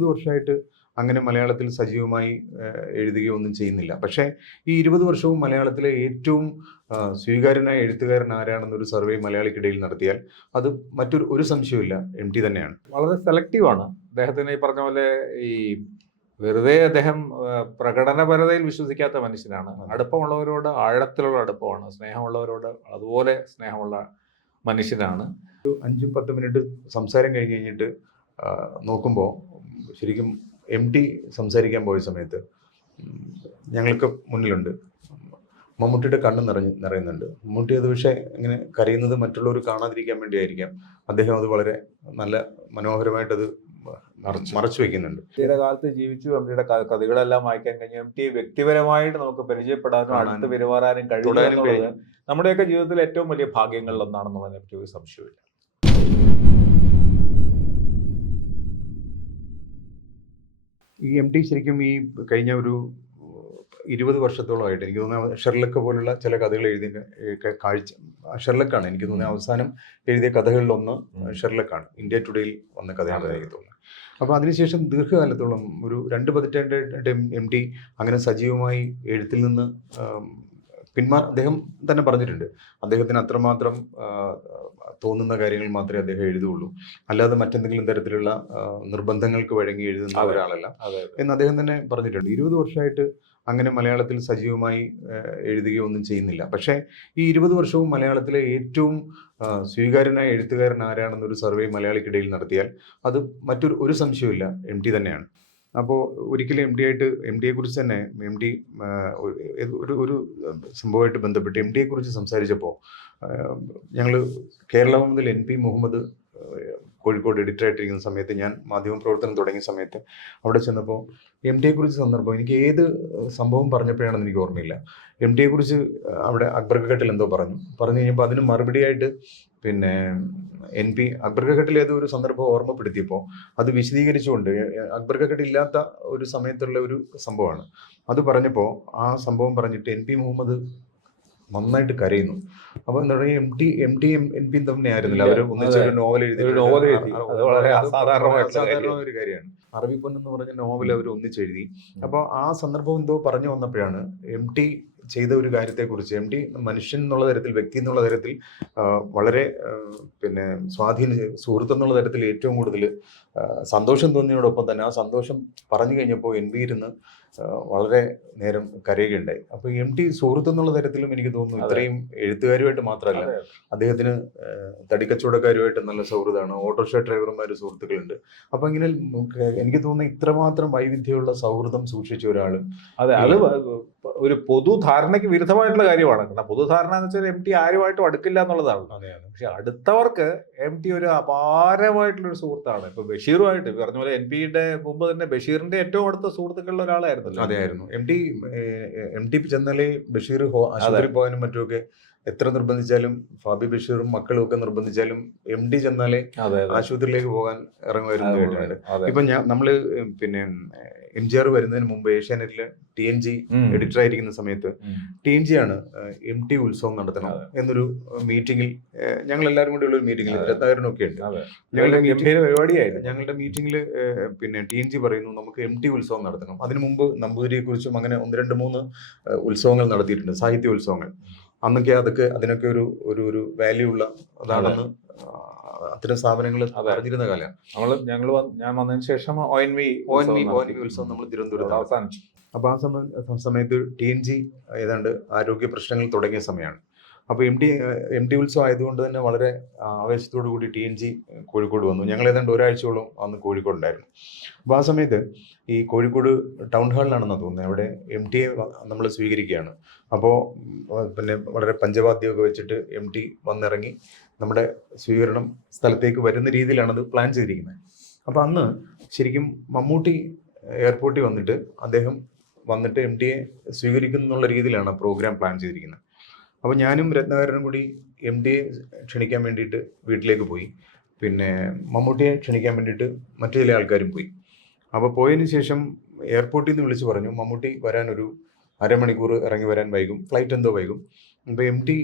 ഇരുപത് വർഷമായിട്ട് അങ്ങനെ മലയാളത്തിൽ സജീവമായി എഴുതുകയോ ഒന്നും ചെയ്യുന്നില്ല. പക്ഷേ ഈ ഇരുപത് വർഷവും മലയാളത്തിലെ ഏറ്റവും സ്വീകാര്യനായ എഴുത്തുകാരൻ ആരാണെന്നൊരു സർവേ മലയാളിക്കിടയിൽ നടത്തിയാൽ അത് മറ്റൊരു ഒരു സംശയമില്ല എം ടി തന്നെയാണ്. വളരെ സെലക്റ്റീവാണ് അദ്ദേഹത്തിന് ഈ പറഞ്ഞ പോലെ ഈ വെറുതെ അദ്ദേഹം പ്രകടനപരതയിൽ വിശ്വസിക്കാത്ത മനുഷ്യനാണ്. അടുപ്പമുള്ളവരോട് ആഴത്തിലുള്ള അടുപ്പമാണ്. സ്നേഹമുള്ളവരോട് അതുപോലെ സ്നേഹമുള്ള മനുഷ്യനാണ്. ഒരു അഞ്ചും പത്ത് മിനിറ്റ് സംസാരം കഴിഞ്ഞ് കഴിഞ്ഞിട്ട് നോക്കുമ്പോൾ ശരിക്കും എം ടി സംസാരിക്കാൻ പോയ സമയത്ത് ഞങ്ങൾക്ക് മുന്നിലുണ്ട്. മമ്മൂട്ടിയുടെ കണ്ണ് നിറഞ്ഞ് നിറയുന്നുണ്ട്. മമ്മൂട്ടി അത് പക്ഷേ ഇങ്ങനെ കരയുന്നത് മറ്റുള്ളവർ കാണാതിരിക്കാൻ വേണ്ടിയായിരിക്കാം. അദ്ദേഹം അത് വളരെ നല്ല മനോഹരമായിട്ടത് അത് മറച്ചു. വെക്കുന്നുണ്ട്. എംടിയുടെ കാലത്ത് ജീവിച്ചു. എം ടിയുടെ കഥകളെല്ലാം വായിക്കാൻ കഴിഞ്ഞു. എം ടി വ്യക്തിപരമായിട്ട് നമുക്ക് പരിചയപ്പെടാനും അടുത്ത് പെരുമാറാനും കഴിയും. നമ്മുടെയൊക്കെ ജീവിതത്തിൽ ഏറ്റവും വലിയ ഭാഗ്യങ്ങളിൽ ഒന്നാണെന്നുള്ളതിനെ പറ്റി ഒരു സംശയമില്ല ഈ എം ടി ശരിക്കും ഈ കഴിഞ്ഞ ഒരു ഇരുപത് വർഷത്തോളമായിട്ട് എനിക്ക് തോന്നുന്ന ഷെർലക്ക് പോലുള്ള ചില കഥകൾ എഴുതിയ കാഴ്ച ഷെർലക്കാണ്. എനിക്ക് തോന്നുന്നത് അവസാനം എഴുതിയ കഥകളിലൊന്ന് ഒന്ന് ഷെർലക്കാണ്. ഇന്ത്യ ടുഡേയിൽ വന്ന കഥയാണ് എനിക്ക് തോന്നുന്നത്. അപ്പോൾ അതിനുശേഷം ദീർഘകാലത്തോളം ഒരു രണ്ട് പതിറ്റാണ്ട് എം ടി അങ്ങനെ സജീവമായി എഴുത്തിൽ നിന്ന് പിന്മാ അദ്ദേഹം തന്നെ പറഞ്ഞിട്ടുണ്ട്. അദ്ദേഹത്തിന് അത്രമാത്രം തോന്നുന്ന കാര്യങ്ങൾ മാത്രമേ അദ്ദേഹം എഴുതുകയുള്ളൂ. അല്ലാതെ മറ്റെന്തെങ്കിലും തരത്തിലുള്ള നിർബന്ധങ്ങൾക്ക് വഴങ്ങി എഴുതുന്ന. ഒരാളല്ല. എന്ന് അദ്ദേഹം തന്നെ പറഞ്ഞിട്ടുണ്ട്. ഇരുപത് വർഷമായിട്ട് അങ്ങനെ മലയാളത്തിൽ സജീവമായി എഴുതുകയോ ഒന്നും ചെയ്യുന്നില്ല. പക്ഷേ ഈ ഇരുപത് വർഷവും മലയാളത്തിലെ ഏറ്റവും സ്വീകാര്യനായ എഴുത്തുകാരൻ ആരാണെന്നൊരു സർവേ മലയാളിക്കിടയിൽ നടത്തിയാൽ അത് മറ്റൊരു ഒരു സംശയവുമില്ല. എം ടി തന്നെയാണ്. അപ്പോൾ ഒരിക്കലും എം ഡി ആയിട്ട് എം ഡിയെ കുറിച്ച് തന്നെ എം ഡി ഒരു ഒരു സംഭവമായിട്ട് ബന്ധപ്പെട്ട് എം ഡിയെ കുറിച്ച് സംസാരിച്ചപ്പോൾ ഞങ്ങൾ കേരളം മുതൽ N P Muhammad Kozhikode editor ആയിട്ടിരിക്കുന്ന സമയത്ത് ഞാൻ മാധ്യമ പ്രവർത്തനം തുടങ്ങിയ സമയത്ത് അവിടെ ചെന്നപ്പോൾ എം ടിയെ കുറിച്ച് സന്ദർഭം എനിക്ക് ഏത് സംഭവം പറഞ്ഞപ്പോഴാണെന്ന് എനിക്ക് ഓർമ്മയില്ല. എം ടിയെ കുറിച്ച് അവിടെ അക്ബർഘട്ടിൽ എന്തോ പറഞ്ഞു. പറഞ്ഞു കഴിഞ്ഞപ്പോൾ അതിന് മറുപടിയായിട്ട് പിന്നെ എൻ പി അക്ബർഘട്ടിൽ ഏതോ ഒരു സന്ദർഭം ഓർമ്മപ്പെടുത്തിയപ്പോൾ അത് വിശദീകരിച്ചുകൊണ്ട് അക്ബർഘട്ട് ഇല്ലാത്ത ഒരു സമയത്തുള്ള ഒരു സംഭവമാണ്. അത് പറഞ്ഞപ്പോൾ ആ സംഭവം പറഞ്ഞിട്ട് എൻ പി മുഹമ്മദ് നന്നായിട്ട് കരയുന്നു. അപ്പൊ എന്താ പറയുക M T M T M N പിയും തമ്മിൽ ആയിരുന്നില്ല അവർ ഒന്നിച്ച് ഒരു നോവൽ എഴുതി. നോവൽ എഴുതി. അത് വളരെ അസാധാരണമായ ഒരു കാര്യമാണ്. അറബി പൊന്ന് എന്ന് പറഞ്ഞ നോവൽ അവർ ഒന്നിച്ചെഴുതി അപ്പോൾ ആ സന്ദർഭം എന്തോ പറഞ്ഞു വന്നപ്പോഴാണ് എം ടി ചെയ്ത ഒരു കാര്യത്തെക്കുറിച്ച് എം ഡി മനുഷ്യൻ എന്നുള്ള തരത്തിൽ വ്യക്തി എന്നുള്ള തരത്തിൽ വളരെ പിന്നെ സ്വാധീന സുഹൃത്ത് എന്നുള്ള തരത്തിൽ ഏറ്റവും കൂടുതൽ സന്തോഷം തോന്നിയതോടൊപ്പം തന്നെ ആ സന്തോഷം പറഞ്ഞു കഴിഞ്ഞപ്പോൾ എൻ ഡി ഇരുന്ന് വളരെ നേരം കരയുകയുണ്ടായി. അപ്പോൾ എം ടി സുഹൃത്ത് എന്നുള്ള തരത്തിലും എനിക്ക് തോന്നുന്നു. ഇത്രയും എഴുത്തുകാരുമായിട്ട് മാത്രമല്ല അദ്ദേഹത്തിന് തടിക്കച്ചവടക്കാരുമായിട്ട് നല്ല സൗഹൃദമാണ് ഓട്ടോറിക്ഷ ഡ്രൈവർമാർ സുഹൃത്തുക്കളുണ്ട്. അപ്പൊ ഇങ്ങനെ എനിക്ക് തോന്നുന്നു ഇത്രമാത്രം വൈവിധ്യമുള്ള സൗഹൃദം സൂക്ഷിച്ച ഒരാൾ അതെ അത് ഒരു പൊതുധാരണയ്ക്ക് വിരുദ്ധമായിട്ടുള്ള കാര്യമാണ്. കാരണം പൊതുധാരണ എന്ന് വെച്ചാൽ എം ടി ആരുമായിട്ടും അടുക്കില്ല എന്നുള്ളതാണ്. പക്ഷെ അടുത്തവർക്ക് എം ടി ഒരു അപാരമായിട്ടുള്ള ഒരു സുഹൃത്താണ്. ഇപ്പൊ ബഷീറുമായിട്ട് പറഞ്ഞ പോലെ എൻ പിയുടെ മുമ്പ് തന്നെ ബഷീറിന്റെ ഏറ്റവും അടുത്ത സുഹൃത്തുക്കളിൽ ഒരാളായിരുന്നല്ലോ. അതെയായിരുന്നു. എം ടി എം ടി ചെന്നാലേ ബഷീർ പോകാനും മറ്റുമൊക്കെ എത്ര നിർബന്ധിച്ചാലും ഫാബി ബഷീറും മക്കളും ഒക്കെ നിർബന്ധിച്ചാലും എം ഡി ചെന്നാലേ ആശുപത്രിയിലേക്ക് പോകാൻ ഇറങ്ങുമായിരുന്നു കേട്ടിട്ടുണ്ട് ഇപ്പൊ ഞാൻ നമ്മൾ പിന്നെ എം ജി ആർ വരുന്നതിന് മുമ്പ് ഏഷ്യാനെറ്റിൽ ടി എൻ ജി എഡിറ്റർ ആയിരിക്കുന്ന സമയത്ത്. ടി എൻ ജി ആണ് എം ടി ഉത്സവം നടത്തണം എന്നൊരു മീറ്റിംഗിൽ ഞങ്ങൾ എല്ലാവരും കൂടി ഉള്ള ഒരു മീറ്റിംഗിൽ രത്നാകരനൊക്കെ രത്നാകരനും ഉണ്ട് ഞങ്ങളുടെ മീറ്റിംഗിലെ മീറ്റിംഗ് പരിപാടിയായിരുന്നു. ഞങ്ങളുടെ മീറ്റിംഗിൽ പിന്നെ ടി എൻ ജി പറയുന്നു നമുക്ക് എം ടി ഉത്സവം നടത്തണം. അതിനു മുമ്പ് നമ്പൂതിരിയെ കുറിച്ചും അങ്ങനെ ഒന്ന് രണ്ട് മൂന്ന് ഉത്സവങ്ങൾ നടത്തിയിട്ടുണ്ട് സാഹിത്യ ഉത്സവങ്ങൾ. അന്നൊക്കെ അതൊക്കെ അതിനൊക്കെ ഒരു ഒരു ഒരു വാല്യൂ ഉള്ള അതാണെന്ന് അത്തരം സ്ഥാപനങ്ങൾ. അറിഞ്ഞിരുന്ന കാലമാണ് നമ്മൾ ഞങ്ങൾ ഞാൻ വന്നതിന് ശേഷം O N V O N V O N V ഉത്സവം നമ്മൾ തിരുവനന്തപുരത്ത്. അവസാനിച്ചു അപ്പോൾ ആ സമയ ആ സമയത്ത് ടി എൻ ജി ഏതാണ്ട് ആരോഗ്യ പ്രശ്നങ്ങൾ തുടങ്ങിയ സമയമാണ് അപ്പോൾ എം ഡി എം ഡി ഉത്സവം ആയതുകൊണ്ട് തന്നെ വളരെ ആവേശത്തോടു കൂടി ടി എൻ ജി കോഴിക്കോട് വന്നു. ഞങ്ങൾ ഏതാണ്ട് ഒരാഴ്ചയോളം അന്ന് കോഴിക്കോടുണ്ടായിരുന്നു അപ്പൊ അപ്പോൾ ആ സമയത്ത് ഈ കോഴിക്കോട് ടൗൺ ഹാളിലാണെന്ന് തോന്നുന്നത്. അവിടെ എം ടിയെ നമ്മൾ സ്വീകരിക്കുകയാണ്. അപ്പോൾ പിന്നെ വളരെ പഞ്ചവാദ്യമൊക്കെ വെച്ചിട്ട് എം ടി വന്നിറങ്ങി നമ്മുടെ സ്വീകരണം സ്ഥലത്തേക്ക് വരുന്ന രീതിയിലാണ് അത് പ്ലാൻ ചെയ്തിരിക്കുന്നത്. അപ്പോൾ അന്ന് ശരിക്കും മമ്മൂട്ടി എയർപോർട്ടിൽ വന്നിട്ട് അദ്ദേഹം വന്നിട്ട് എം ടിയെ സ്വീകരിക്കുന്നുള്ള രീതിയിലാണ് പ്രോഗ്രാം പ്ലാൻ ചെയ്തിരിക്കുന്നത്. അപ്പോൾ ഞാനും രത്നാകരനും കൂടി എം ഡിയെ ക്ഷണിക്കാൻ വേണ്ടിയിട്ട് വീട്ടിലേക്ക് പോയി. പിന്നെ മമ്മൂട്ടിയെ ക്ഷണിക്കാൻ വേണ്ടിയിട്ട് മറ്റു ചില ആൾക്കാരും പോയി. അപ്പോൾ പോയതിന് ശേഷം എയർപോർട്ടിൽ നിന്ന് വിളിച്ച് പറഞ്ഞു മമ്മൂട്ടി വരാനൊരു അരമണിക്കൂർ ഇറങ്ങി വരാൻ വൈകും ഫ്ലൈറ്റ് എന്തോ വൈകും. അപ്പോൾ എം ടി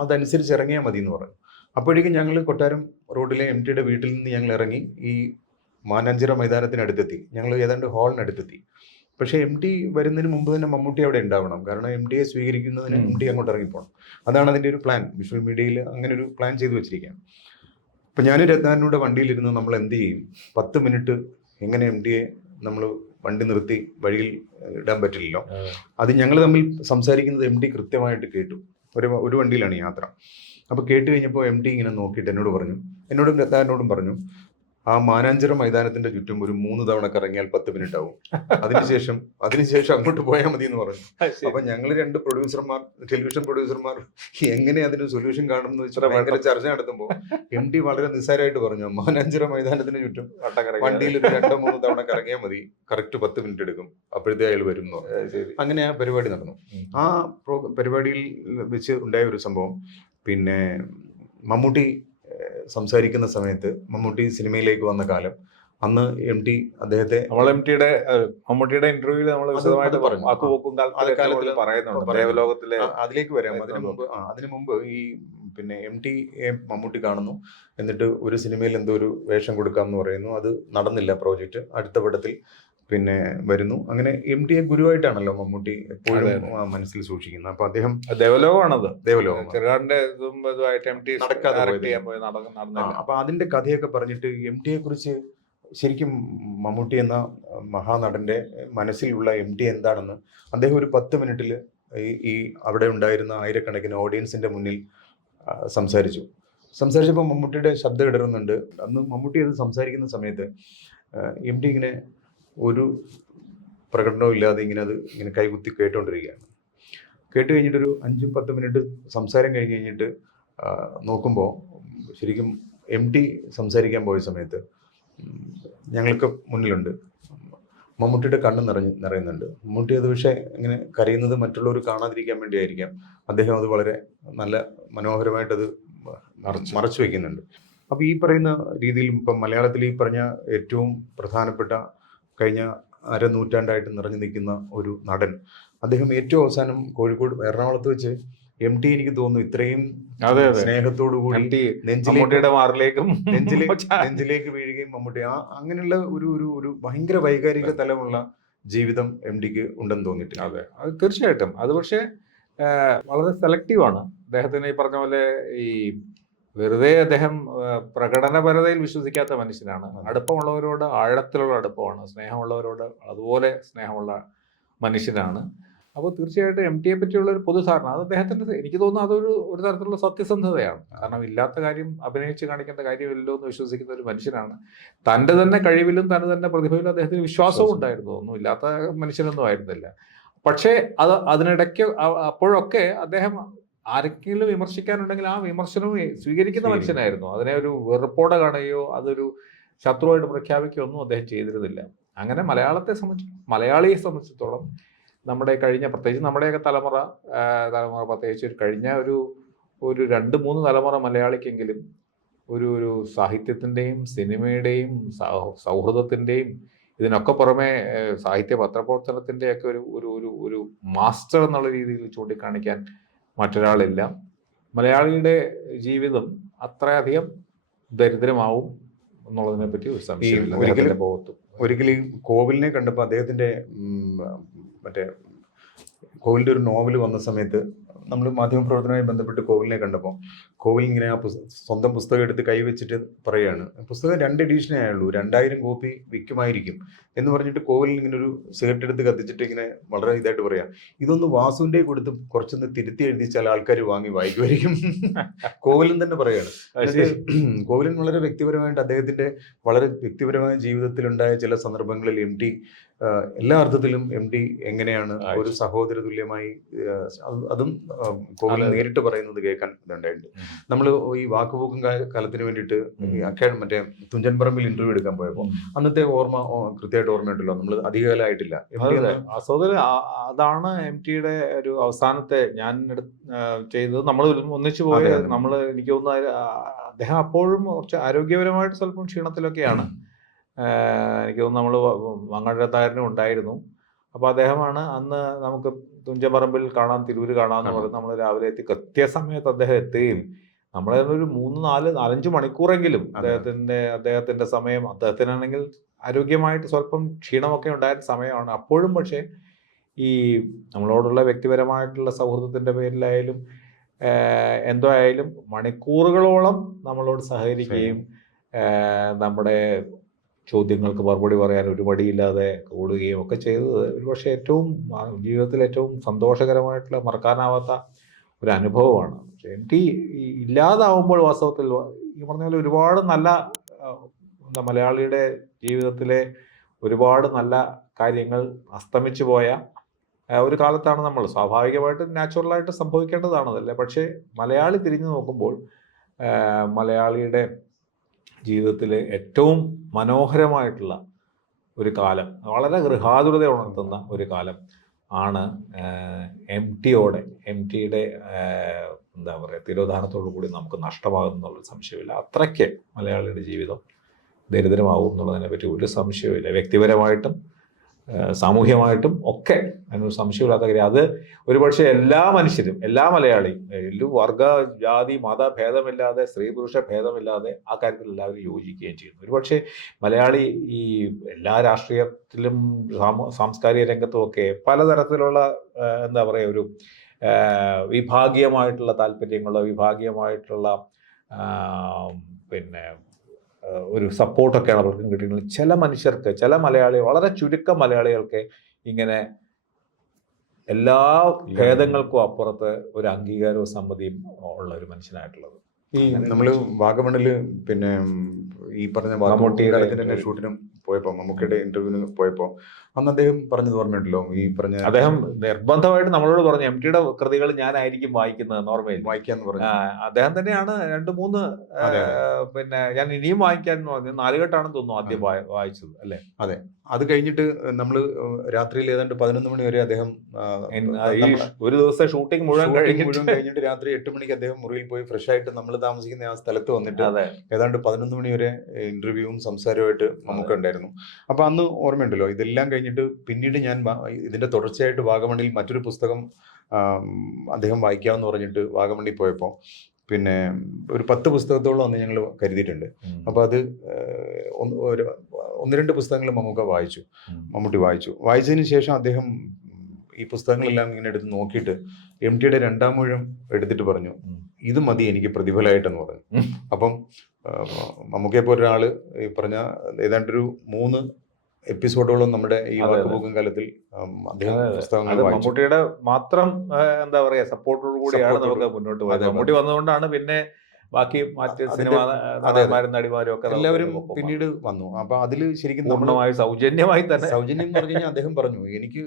അതനുസരിച്ച് ഇറങ്ങിയാൽ മതി എന്ന് പറഞ്ഞു. അപ്പോഴേക്കും ഞങ്ങൾ കൊട്ടാരം റോഡിലെ എം ടിയുടെ വീട്ടിൽ നിന്ന് ഞങ്ങൾ ഇറങ്ങി ഈ മാനാഞ്ചിറ മൈതാനത്തിനടുത്തെത്തി. ഞങ്ങൾ ഏതാണ്ട് ഹാളിനടുത്തെത്തി. പക്ഷേ എം ടി വരുന്നതിന് മുമ്പ് തന്നെ മമ്മൂട്ടി അവിടെ ഉണ്ടാവണം. കാരണം എം ടിയെ സ്വീകരിക്കുന്നതിന്. എം ടി അങ്ങോട്ട് ഇറങ്ങിപ്പോണം. അതാണ് അതിന്റെ ഒരു പ്ലാൻ വിഷ്വൽ മീഡിയയിൽ അങ്ങനെ ഒരു പ്ലാൻ ചെയ്തു വെച്ചിരിക്കുകയാണ്. അപ്പം ഞാൻ രത്നാരനൂടെ വണ്ടിയിലിരുന്ന് നമ്മൾ എന്ത് ചെയ്യും? പത്ത് മിനിറ്റ് എങ്ങനെ എം ടിയെ നമ്മൾ വണ്ടി നിർത്തി വഴിയിൽ ഇടാൻ പറ്റില്ലല്ലോ. അത് ഞങ്ങൾ തമ്മിൽ സംസാരിക്കുന്നത് എം ഡി കൃത്യമായിട്ട് കേട്ടു. ഒരു ഒരു വണ്ടിയിലാണ് യാത്ര. അപ്പോൾ കേട്ട് കഴിഞ്ഞപ്പോൾ എം ഡി ഇങ്ങനെ നോക്കിയിട്ട് എന്നോട് പറഞ്ഞു. എന്നോടും രത്നാരനോടും പറഞ്ഞു. ആ മാനാഞ്ചിറ മൈതാനത്തിന്റെ ചുറ്റും ഒരു മൂന്ന് തവണ കറങ്ങിയാൽ പത്ത് മിനിറ്റ് ആവും അതിനുശേഷം അതിനുശേഷം അങ്ങോട്ട് പോയാൽ മതി എന്ന് പറഞ്ഞു അപ്പൊ ഞങ്ങൾ രണ്ട് പ്രൊഡ്യൂസർമാർ ടെലിവിഷൻ പ്രൊഡ്യൂസർമാർ എങ്ങനെ അതിന് സൊല്യൂഷൻ കാണും എന്ന് വെച്ചാൽ ഭയങ്കര ചർച്ച നടത്തുമ്പോൾ എം ഡി വളരെ നിസ്സാരമായിട്ട് പറഞ്ഞു മാനാഞ്ചിറ മൈതാനത്തിന് ചുറ്റും വണ്ടിയിൽ രണ്ടോ മൂന്ന് തവണ കറങ്ങിയാൽ മതി. കറക്റ്റ് പത്ത് മിനിറ്റ് എടുക്കും. അപ്പോഴത്തെ അയാൾ വരും എന്ന് പറഞ്ഞു. ശരി. അങ്ങനെ ആ പരിപാടി നടന്നു. ആ പരിപാടിയിൽ വെച്ച് ഉണ്ടായ ഒരു സംഭവം. പിന്നെ മമ്മൂട്ടി സംസാരിക്കുന്ന സമയത്ത് മമ്മൂട്ടി സിനിമയിലേക്ക് വന്ന കാലം അന്ന് എം ടി അദ്ദേഹത്തെ നമ്മൾ എം ടിയുടെ മമ്മൂട്ടിയുടെ ഇന്റർവ്യൂവിൽ നമ്മൾ വിശദമായിട്ട് പറഞ്ഞു. വാക്കുപോക്കും ആ കാലത്തിൽ പറയുന്നുണ്ട്. ദേവലോകത്തിലെ അതിലേക്ക് വരാം. അതിനു മുമ്പ്. അതിനു മുമ്പ് ഈ പിന്നെ എം ടി മമ്മൂട്ടി കാണുന്നു. എന്നിട്ട് ഒരു സിനിമയിൽ എന്തോ ഒരു വേഷം കൊടുക്കാം എന്ന് പറയുന്നു. അത് നടന്നില്ല പ്രോജക്റ്റ്. അടുത്ത പടത്തിൽ പിന്നെ വരുന്നു. അങ്ങനെ എം ടിയെ ഗുരുവായിട്ടാണല്ലോ മമ്മൂട്ടി എപ്പോഴും മനസ്സിൽ സൂക്ഷിക്കുന്നത്. അപ്പൊ അദ്ദേഹം ദേവലോകമാണത്. ദേവലോകം ചെറുകാടിന്റെ അപ്പൊ അതിന്റെ കഥയൊക്കെ പറഞ്ഞിട്ട് എം ടിയെ കുറിച്ച് ശരിക്കും മമ്മൂട്ടി എന്ന മഹാനടന്റെ മനസ്സിലുള്ള എം ടി എന്താണെന്ന് അദ്ദേഹം ഒരു പത്ത് മിനിറ്റിൽ ഈ അവിടെ ഉണ്ടായിരുന്ന ആയിരക്കണക്കിന് ഓഡിയൻസിന്റെ മുന്നിൽ സംസാരിച്ചു. സംസാരിച്ചപ്പോൾ മമ്മൂട്ടിയുടെ ശബ്ദം ഇടറുന്നുണ്ട്. അന്ന് മമ്മൂട്ടി അത് സംസാരിക്കുന്ന സമയത്ത് എം ടി ഇങ്ങനെ ഒരു പ്രകടനവും ഇല്ലാതെ ഇങ്ങനെ അത് ഇങ്ങനെ കൈകുത്തി കേട്ടുകൊണ്ടിരിക്കുകയാണ് കേട്ട് കഴിഞ്ഞിട്ടൊരു അഞ്ച് പത്ത് മിനിറ്റ് സംസാരം കഴിഞ്ഞ് കഴിഞ്ഞിട്ട് നോക്കുമ്പോൾ ശരിക്കും എം ടി സംസാരിക്കാൻ പോയ സമയത്ത് ഞങ്ങൾക്ക് മുന്നിലുണ്ട്. മമ്മൂട്ടിയുടെ കണ്ണ് നിറഞ്ഞ് നിറയുന്നുണ്ട്. മമ്മൂട്ടി അത് പക്ഷേ ഇങ്ങനെ കരയുന്നത് മറ്റുള്ളവർ കാണാതിരിക്കാൻ വേണ്ടിയായിരിക്കാം. അദ്ദേഹം അത് വളരെ നല്ല മനോഹരമായിട്ടത് മറച്ചു. വെക്കുന്നുണ്ട്. അപ്പോൾ ഈ പറയുന്ന രീതിയിൽ ഇപ്പം മലയാളത്തിൽ ഈ പറഞ്ഞ ഏറ്റവും പ്രധാനപ്പെട്ട കഴിഞ്ഞ അരനൂറ്റാണ്ടായിട്ട് നിറഞ്ഞു നിൽക്കുന്ന ഒരു നടൻ. അദ്ദേഹം ഏറ്റവും അവസാനം കോഴിക്കോട് എറണാകുളത്ത് വെച്ച് എം ടി എനിക്ക് തോന്നുന്നു ഇത്രയും. സ്നേഹത്തോടു കൂടി നെഞ്ചിലേക്ക് മാറിലേക്കും നെഞ്ചിലേക്ക് നെഞ്ചിലേക്ക് വീഴുകയും മമ്മൂട്ടി ആ അങ്ങനെയുള്ള ഒരു ഒരു ഒരു ഭയങ്കര വൈകാരിക തലമുള്ള ജീവിതം എം ഡിക്ക് ഉണ്ടെന്ന് തോന്നിയിട്ടില്ല. അതെ. അത് തീർച്ചയായിട്ടും. അത് പക്ഷേ വളരെ സെലക്റ്റീവാണ് അദ്ദേഹത്തിന് ഈ പറഞ്ഞ പോലെ ഈ വെറുതെ അദ്ദേഹം പ്രകടനപരതയിൽ വിശ്വസിക്കാത്ത മനുഷ്യനാണ്. അടുപ്പമുള്ളവരോട് ആഴത്തിലുള്ള അടുപ്പമാണ്. സ്നേഹമുള്ളവരോട് അതുപോലെ സ്നേഹമുള്ള മനുഷ്യനാണ്. അപ്പോൾ തീർച്ചയായിട്ടും എം ടിയെ പറ്റിയുള്ള ഒരു പൊതുധാരണ അത് അദ്ദേഹത്തിന്റെ എനിക്ക് തോന്നുന്നു അതൊരു ഒരു തരത്തിലുള്ള സത്യസന്ധതയാണ്. കാരണം ഇല്ലാത്ത കാര്യം അഭിനയിച്ച് കാണിക്കേണ്ട കാര്യമില്ലല്ലോ എന്ന് വിശ്വസിക്കുന്ന ഒരു മനുഷ്യനാണ്. തന്റെ തന്നെ കഴിവിലും തന്റെ തന്നെ പ്രതിഭയിലും അദ്ദേഹത്തിന് വിശ്വാസവും ഉണ്ടായിരുന്നു. ഒന്നും ഇല്ലാത്ത മനുഷ്യനൊന്നും ആയിരുന്നില്ല. പക്ഷേ അത് അതിനിടയ്ക്ക് അപ്പോഴൊക്കെ അദ്ദേഹം ആരെങ്കിലും വിമർശിക്കാനുണ്ടെങ്കിൽ ആ വിമർശനവും സ്വീകരിക്കുന്ന മനുഷ്യനായിരുന്നു. അതിനെ ഒരു വെറുപ്പോടെ കാണുകയോ അതൊരു ശത്രുവായിട്ട് പ്രഖ്യാപിക്കുകയോ ഒന്നും അദ്ദേഹം ചെയ്തിരുന്നില്ല. അങ്ങനെ മലയാളത്തെ സംബന്ധിച്ച് മലയാളിയെ സംബന്ധിച്ചിടത്തോളം നമ്മുടെ കഴിഞ്ഞ പ്രത്യേകിച്ച് നമ്മുടെയൊക്കെ തലമുറ തലമുറ പ്രത്യേകിച്ച് ഒരു കഴിഞ്ഞ ഒരു ഒരു രണ്ട് മൂന്ന് തലമുറ മലയാളിക്കെങ്കിലും ഒരു ഒരു സാഹിത്യത്തിന്റെയും സിനിമയുടെയും സൗഹൃദത്തിന്റെയും ഇതിനൊക്കെ പുറമെ സാഹിത്യ പത്രപ്രവർത്തനത്തിന്റെയൊക്കെ ഒരു ഒരു ഒരു ഒരു മാസ്റ്റർ എന്നുള്ള രീതിയിൽ ചൂണ്ടിക്കാണിക്കാൻ മറ്റൊരാളില്ല. മലയാളിയുടെ ജീവിതം അത്രയധികം ദരിദ്രമാവും എന്നുള്ളതിനെ പറ്റി ഒരു സംശയമില്ല. ഒരിക്കലും- ഈ കോവിലിനെ കണ്ടപ്പോൾ അദ്ദേഹത്തിന്റെ മറ്റേ കോവിലിന്റെ ഒരു നോവൽ വന്ന സമയത്ത് നമ്മൾ മാധ്യമപ്രവർത്തനവുമായി ബന്ധപ്പെട്ട് കോവിലിനെ കണ്ടപ്പോൾ കോവിൽ ഇങ്ങനെ ആ സ്വന്തം പുസ്തകം എടുത്ത് കൈവച്ചിട്ട് പറയുകയാണ് പുസ്തകം രണ്ട് എഡീഷനേ ആയുള്ളൂ രണ്ടായിരം കോപ്പി വിൽക്കുമായിരിക്കും. എന്ന് പറഞ്ഞിട്ട് കോവിൽ ഇങ്ങനെ ഒരു സിഗരറ്റ് എടുത്ത് കത്തിച്ചിട്ട് ഇങ്ങനെ വളരെ ഇതായിട്ട് പറയാം ഇതൊന്ന് വാസുവിന്റെ കൊടുത്ത് കുറച്ചൊന്ന് തിരുത്തി എഴുതിച്ചാൽ ആൾക്കാർ വാങ്ങി വായിക്കുമായിരിക്കും. കോവിലും തന്നെ പറയാണ്. കോവിലൻ വളരെ വ്യക്തിപരമായിട്ട് അദ്ദേഹത്തിന്റെ വളരെ വ്യക്തിപരമായ ജീവിതത്തിലുണ്ടായ ചില സന്ദർഭങ്ങളിൽ എം ടി എല്ലാ അർത്ഥത്തിലും എം ഡി എങ്ങനെയാണ്? ഒരു സഹോദര തുല്യമായി അതും കോവിൽ നേരിട്ട് പറയുന്നത് കേൾക്കാൻ ഇതുണ്ടായിട്ടുണ്ട്. നമ്മൾ ഈ വാക്കുപോക്കും കാലത്തിന് വേണ്ടിയിട്ട് ഉം. മറ്റേ തുഞ്ചൻ പറമ്പിൽ ഇന്റർവ്യൂ എടുക്കാൻ പോയപ്പോൾ അന്നത്തെ ഓർമ്മ കൃത്യമായിട്ട് ഓർമ്മയുണ്ടല്ലോ. നമ്മൾ അധികകാലമായിട്ടില്ല. സഹോദരൻ അതാണ് എം ടിയുടെ ഒരു അവസാനത്തെ ഞാൻ ചെയ്തത്. നമ്മൾ ഒന്നിച്ചു പോയ. നമ്മൾ എനിക്ക് തോന്നുന്നു അദ്ദേഹം അപ്പോഴും കുറച്ച് ആരോഗ്യപരമായിട്ട് സ്വല്പം ക്ഷീണത്തിലൊക്കെയാണ്. എനിക്ക് തോന്നുന്നു നമ്മൾ മംഗളത്താരനും ഉണ്ടായിരുന്നു അപ്പോൾ അദ്ദേഹമാണ് അന്ന് നമുക്ക് തുഞ്ചപറമ്പിൽ കാണാൻ തിരൂര് കാണാമെന്ന് കാണാം. പറഞ്ഞ് നമ്മൾ രാവിലെ എത്തി കൃത്യസമയത്ത് അദ്ദേഹം എത്തുകയും നമ്മളെ ഒരു മൂന്ന് നാല് നാലഞ്ച് മണിക്കൂറെങ്കിലും. അദ്ദേഹത്തിന്റെ അദ്ദേഹത്തിന്റെ സമയം അദ്ദേഹത്തിനാണെങ്കിൽ ആരോഗ്യമായിട്ട് സ്വല്പം ക്ഷീണമൊക്കെ ഉണ്ടായിരുന്ന സമയമാണ് അപ്പോഴും പക്ഷേ ഈ നമ്മളോടുള്ള വ്യക്തിപരമായിട്ടുള്ള സൗഹൃദത്തിന്റെ പേരിലായാലും എന്തോ ആയാലും മണിക്കൂറുകളോളം നമ്മളോട് സഹകരിക്കുകയും നമ്മുടെ ചോദ്യങ്ങൾക്ക് മറുപടി പറയാൻ ഒരു മടിയില്ലാതെ ഓടുകയും ഒക്കെ ചെയ്തത് ഒരുപക്ഷെ ഏറ്റവും ജീവിതത്തിൽ ഏറ്റവും സന്തോഷകരമായിട്ടുള്ള മറക്കാനാവാത്ത ഒരു അനുഭവമാണ്. പക്ഷേ എനിക്ക് ഇല്ലാതാവുമ്പോൾ വാസ്തവത്തിൽ ഈ പറഞ്ഞ പോലെ ഒരുപാട് നല്ല എന്താ മലയാളിയുടെ ജീവിതത്തിലെ ഒരുപാട് നല്ല കാര്യങ്ങൾ അസ്തമിച്ചു പോയ ഒരു കാലത്താണ് നമ്മൾ. സ്വാഭാവികമായിട്ട് നാച്ചുറലായിട്ട് സംഭവിക്കേണ്ടതാണതല്ലേ. പക്ഷേ മലയാളി തിരിഞ്ഞു നോക്കുമ്പോൾ മലയാളിയുടെ ജീവിതത്തിലെ ഏറ്റവും മനോഹരമായിട്ടുള്ള ഒരു കാലം വളരെ ഗൃഹാതുരത ഉണർത്തുന്ന ഒരു കാലം ആണ് എം ടിയോടെ എം ടിയുടെ എന്താ പറയുക തിരോധാനത്തോടു കൂടി നമുക്ക് നഷ്ടമാകുന്നുള്ള സംശയമില്ല. അത്രയ്ക്ക് മലയാളിയുടെ ജീവിതം ദരിദ്രമാവും എന്നുള്ളതിനെ പറ്റി ഒരു സംശയവുമില്ല. വ്യക്തിപരമായിട്ടും സാമൂഹ്യമായിട്ടും ഒക്കെ അതിനൊരു സംശയമില്ലാത്ത കാര്യം. അത് ഒരുപക്ഷെ എല്ലാ മനുഷ്യരും എല്ലാ മലയാളിയും എല്ലാ വർഗ ജാതി മത ഭേദമില്ലാതെ സ്ത്രീ പുരുഷ ഭേദമില്ലാതെ ആ കാര്യത്തിൽ എല്ലാവരും യോജിക്കുകയും ചെയ്യുന്നു. ഒരുപക്ഷെ മലയാളി ഈ എല്ലാ രാഷ്ട്രീയത്തിലും സാംസ്കാരിക രംഗത്തും ഒക്കെ പലതരത്തിലുള്ള എന്താ പറയുക ഒരു വിഭാഗീയമായിട്ടുള്ള താല്പര്യങ്ങളോ വിഭാഗീയമായിട്ടുള്ള പിന്നെ ഒരു സപ്പോർട്ടൊക്കെയാണ് അവർക്കും കിട്ടിയിട്ടുള്ളത്. ചില മനുഷ്യർക്ക് ചില മലയാളികൾ വളരെ ചുരുക്കം മലയാളികൾക്ക് ഇങ്ങനെ എല്ലാ ഭേദങ്ങൾക്കും അപ്പുറത്ത് ഒരു അംഗീകാരവും സമ്മതിയും ഉള്ള ഒരു മനുഷ്യനായിട്ടുള്ളത്. ഈ നമ്മൾ വാഗമണിൽ പിന്നെ ഈ പറഞ്ഞ മമ്മൂട്ടിയുടെ ഷൂട്ടിനും പോയപ്പോ മമ്മൂക്കയുടെ ഇന്റർവ്യൂവിന് പോയപ്പോൾ അന്ന് അദ്ദേഹം പറഞ്ഞത് ഓർമ്മയുണ്ടല്ലോ ഈ പറഞ്ഞ അദ്ദേഹം നിർബന്ധമായിട്ട് നമ്മളോട് പറഞ്ഞു എം ടിയുടെ കൃതികൾ ഞാനായിരിക്കും വായിക്കുന്നത് നോർമയിൽ വായിക്കാന്ന് പറഞ്ഞു. അദ്ദേഹം തന്നെയാണ് രണ്ട് മൂന്ന് പിന്നെ ഞാൻ ഇനിയും വായിക്കാൻ പറഞ്ഞു നാലുകെട്ടാണെന്ന് തോന്നുന്നു ആദ്യം വായി- വായിച്ചത് അല്ലെ? അത്. കഴിഞ്ഞിട്ട് നമ്മൾ രാത്രിയിൽ ഏതാണ്ട് പതിനൊന്ന് മണി വരെ അദ്ദേഹം ഒരു ദിവസത്തെ ഷൂട്ടിംഗ് മുഴുവൻ കഴിഞ്ഞിട്ട് രാത്രി എട്ട് മണിക്ക് അദ്ദേഹം മുറിയിൽ പോയി ഫ്രഷ് ആയിട്ട് നമ്മൾ താമസിക്കുന്ന ആ സ്ഥലത്ത് വന്നിട്ട് അതെ. ഏതാണ്ട് പതിനൊന്ന് മണി വരെ ഇന്റർവ്യൂവും സംസാരവുമായിട്ട് നമുക്ക് ഉണ്ടായിരുന്നു അപ്പൊ അന്ന് ഓർമ്മയുണ്ടല്ലോ ഇതെല്ലാം കഴിഞ്ഞിട്ട് പിന്നീട് ഞാൻ ഇതിന്റെ ഇതിന്റെ തുടർച്ചയായിട്ട് വാഗമണ്ണിൽ മറ്റൊരു പുസ്തകം അദ്ദേഹം വായിക്കാമെന്ന് പറഞ്ഞിട്ട് വാഗമണ്ണിൽ പോയപ്പോൾ പിന്നെ ഒരു പത്ത് പുസ്തകത്തോളം അന്ന് ഞങ്ങൾ കരുതിയിട്ടുണ്ട്. അപ്പോൾ അത് ഒന്ന് ഒരു ഒന്ന് രണ്ട് പുസ്തകങ്ങൾ മമ്മൂക്ക വായിച്ചു. മമ്മൂട്ടി വായിച്ചു. വായിച്ചതിന് ശേഷം അദ്ദേഹം ഈ പുസ്തകങ്ങളെല്ലാം ഇങ്ങനെ എടുത്ത് നോക്കിയിട്ട് എം ടിയുടെ രണ്ടാം മുഴുവൻ എടുത്തിട്ട് പറഞ്ഞു ഇത് മതി എനിക്ക് പ്രതിഫലമായിട്ടെന്ന് പറഞ്ഞു. അപ്പം മമ്മൂക്കയെ പോലെ ഒരാൾ ഈ പറഞ്ഞ ഏതാണ്ടൊരു മൂന്ന് എപ്പിസോഡുകളും നമ്മുടെ ഈ അതെ. കാലത്തിൽ അദ്ദേഹം. പുസ്തകങ്ങൾ മമ്മൂട്ടിയുടെ മാത്രം എന്താ പറയാ സപ്പോർട്ടോട് കൂടിയാണ് നമുക്ക് മുന്നോട്ട് പോയത്. മമ്മൂട്ടി വന്നതുകൊണ്ടാണ് പിന്നെ ബാക്കി മറ്റ് സിനിമ. നടന്മാരും നടിമാരും ഒക്കെ എല്ലാവരും പിന്നീട് വന്നു അപ്പൊ അതിൽ ശരിക്കും പൂർണമായി സൗജന്യമായി തന്നെ സൗജന്യം പറഞ്ഞു കഴിഞ്ഞാൽ അദ്ദേഹം പറഞ്ഞു എനിക്ക്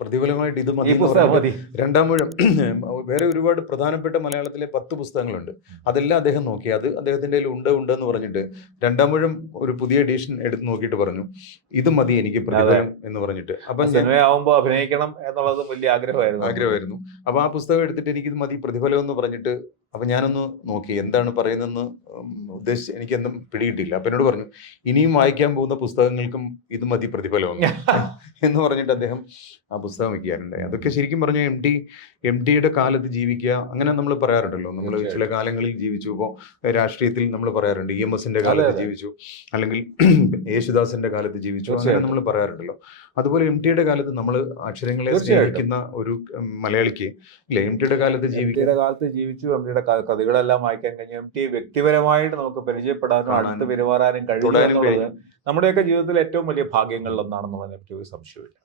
പ്രതിഫലമായിട്ട് ഇത് മതി രണ്ടാം മുഴം വേറെ ഒരുപാട് പ്രധാനപ്പെട്ട മലയാളത്തിലെ പത്ത് പുസ്തകങ്ങളുണ്ട്. അതെല്ലാം അദ്ദേഹം നോക്കി. അത് അദ്ദേഹത്തിന്റെ കയ്യിൽ ഉണ്ട് ഉണ്ട് എന്ന് പറഞ്ഞിട്ട് രണ്ടാം മുഴം ഒരു പുതിയ എഡിഷൻ എടുത്ത് നോക്കിയിട്ട് പറഞ്ഞു. ഇത് മതി എനിക്ക് പ്രതിഫലം എന്ന് പറഞ്ഞിട്ട്. അപ്പൊ സിനിമയാവുമ്പോൾ സിനിമയാവുമ്പോ അഭിനയിക്കണം എന്നുള്ളത് വലിയ ആഗ്രഹമായിരുന്നു. ആഗ്രഹമായിരുന്നു. അപ്പൊ ആ പുസ്തകം എടുത്തിട്ട് എനിക്ക് ഇത് മതി പ്രതിഫലം എന്ന് പറഞ്ഞിട്ട് അപ്പൊ ഞാനൊന്ന് നോക്കി. എന്താണ് പറയുന്നതെന്ന് ഉദ്ദേശിച്ച് എനിക്ക് എന്തും പിടികിട്ടില്ല അപ്പൊ എന്നോട് പറഞ്ഞു ഇനിയും വായിക്കാൻ പോകുന്ന പുസ്തകങ്ങൾക്കും ഇത് മതി പ്രതിഫലം എന്ന്. പറഞ്ഞിട്ട് അദ്ദേഹം പുസ്തകം വയ്ക്കാറുണ്ടായി അതൊക്കെ ശരിക്കും പറഞ്ഞാൽ എം ഡി എം ഡിയുടെ കാലത്ത് ജീവിക്കുക അങ്ങനെ നമ്മൾ പറയാറുണ്ടല്ലോ. നമ്മൾ ചില കാലങ്ങളിൽ ജീവിച്ചു. ഇപ്പോൾ രാഷ്ട്രീയത്തിൽ നമ്മൾ പറയാറുണ്ട്. ഇ എം എസിന്റെ കാലത്ത് ജീവിച്ചു. അല്ലെങ്കിൽ യേശുദാസിന്റെ കാലത്ത് ജീവിച്ചു. അങ്ങനെ നമ്മൾ പറയാറുണ്ടല്ലോ. അതുപോലെ എം ടിയുടെ കാലത്ത് നമ്മൾ അക്ഷരങ്ങളെ. സ്നേഹിക്കുന്ന ഒരു മലയാളിക്ക് ഇല്ല? എം ടിയുടെ കാലത്ത് ജീവിക്കുന്ന കാലത്ത് ജീവിച്ചു. എം ടിയുടെ കഥകളെല്ലാം വായിക്കാൻ കഴിഞ്ഞു. എം ടി വ്യക്തിപരമായിട്ട് നമുക്ക് പരിചയപ്പെടാനും അടുത്ത് പെരുമാറാനും കഴിയും നമ്മുടെയൊക്കെ ജീവിതത്തിലെ ഏറ്റവും വലിയ ഭാഗ്യങ്ങളിലൊന്നാണെന്നുള്ളതിനെ പറ്റി ഒരു സംശയമില്ല